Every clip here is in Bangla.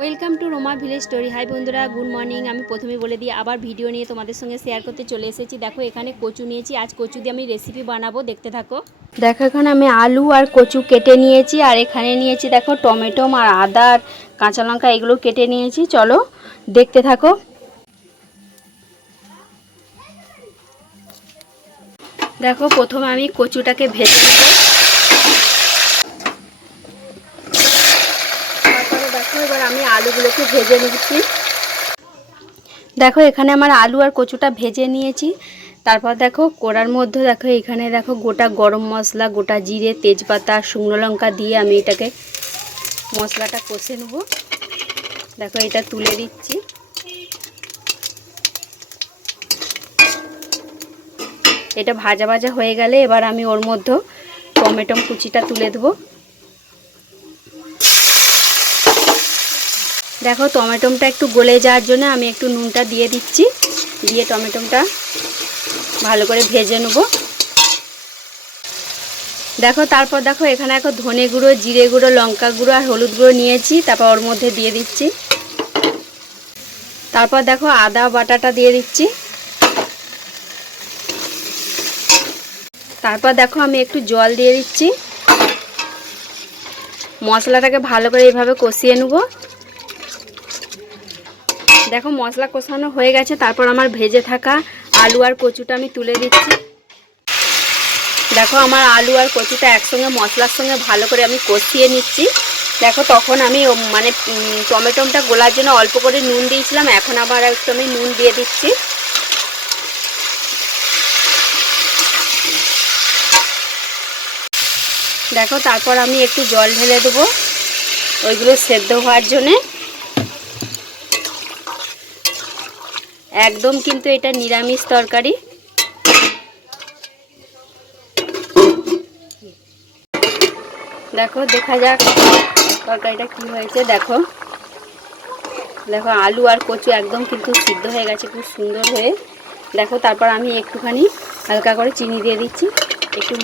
Welcome to Roma village story. Hi বন্ধুরা, গুড মর্নিং। আমি প্রথমে বলে দিই, আবার ভিডিও নিয়ে তোমাদের সঙ্গে শেয়ার করতে চলে এসেছি। দেখো, এখানে কচু নিয়েছি। আজ কচু দিয়ে আমি রেসিপি বানাবো, দেখতে থাকো। দেখো, এখানে আমি আলু আর কচু কেটে নিয়েছি, আর এখানে নিয়েছি দেখো টমেটো, আর আদা, আর কাঁচা লঙ্কা, এগুলো কেটে নিয়েছি। চলো, দেখতে থাকো। দেখো, প্রথমে আমি কচুটাকে ভেজে নেব তারপরে দেখো এবার আমি আলুগুলোকে ভেজে নিচ্ছি। দেখো, এখানে আমার আলু আর কচুটা ভেজে নিয়েছি। তারপর দেখো, কোড়ার মধ্যে দেখো, এখানে দেখো গোটা গরম মশলা, গোটা জিরে, তেজপাতা, শুকনো লঙ্কা দিয়ে আমি এটাকে মশলাটা কষে নেব। দেখো, এটা তুলে দিচ্ছি। এটা ভাজা ভাজা হয়ে গেলে এবার আমি ওর মধ্যে টমেটো কুচিটা তুলে দেবো। দেখো টমেটোমটা একটু গলে যাওয়ার জন্য আমি একটু নুনটা দিয়ে দিচ্ছি। দিয়ে টমেটোমটা ভালো করে ভেজে নেব। দেখো, তারপর দেখো, এখানে এখন ধনে গুঁড়ো, জিরে গুঁড়ো, লঙ্কা গুঁড়ো আর হলুদ গুঁড়ো নিয়েছি। তারপর ওর মধ্যে দিয়ে দিচ্ছি। তারপর দেখো, আদা বাটাটা দিয়ে দিচ্ছি। তারপর দেখো, আমি একটু জল দিয়ে দিচ্ছি। মশলাটাকে ভালো করে এইভাবে কষিয়ে নেব। দেখো মশলা কষানো হয়ে গেছে, তারপর আমার ভেজে থাকা আলু আর কচুটা আমি তুলে দিচ্ছি। দেখো আমার আলু আর কচুটা একসঙ্গে মশলার সঙ্গে ভালো করে আমি কষিয়ে নিচ্ছি। দেখো তখন আমি মানে টমেটোটা গোলার জন্য অল্প করে নুন দিয়েছিলাম, এখন আবার একটু আমি নুন দিয়ে দিচ্ছি। দেখো তারপর আমি একটু জল ঢেলে দেবো, ওইগুলো সেদ্ধ হওয়ার জন্যে। একদম কিন্তু এটা নিরামিষ তরকারি। দেখো, দেখা যাক তরকারিটা কি হয়েছে, দেখো। দেখো, আলু আর কচু একদম কিন্তু সিদ্ধ হয়ে গেছে, খুব সুন্দর হয়ে। দেখো, তারপর আমি একটুখানি হালকা করে চিনি দিয়ে দিচ্ছি, একটু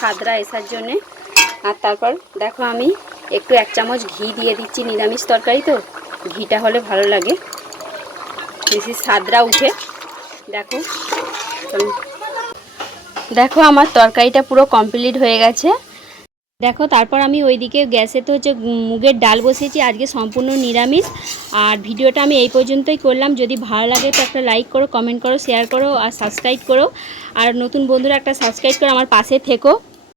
খাদরা এসার জন্যে। আর তারপর দেখো, আমি একটু এক চামচ ঘি দিয়ে দিচ্ছি, নিরামিষ তরকারি তো। ঘিটা হলে ভালো লাগে। বেশি স্বাদরা উঠে। দেখো দেখো, আমার তরকারিটা পুরো কমপ্লিট হয়ে গেছে। দেখো, তারপর আমি ওইদিকে গ্যাসে তো হচ্ছে মুগের ডাল বসিয়েছি, আজকে সম্পূর্ণ নিরামিষ। আর ভিডিওটা আমি এই পর্যন্তই করলাম। যদি ভালো লাগে তো একটা লাইক করো কমেন্ট করো শেয়ার করো, আর সাবস্ক্রাইব করো। আর নতুন বন্ধুরা একটা সাবস্ক্রাইব করো আমার পাশে থেকো।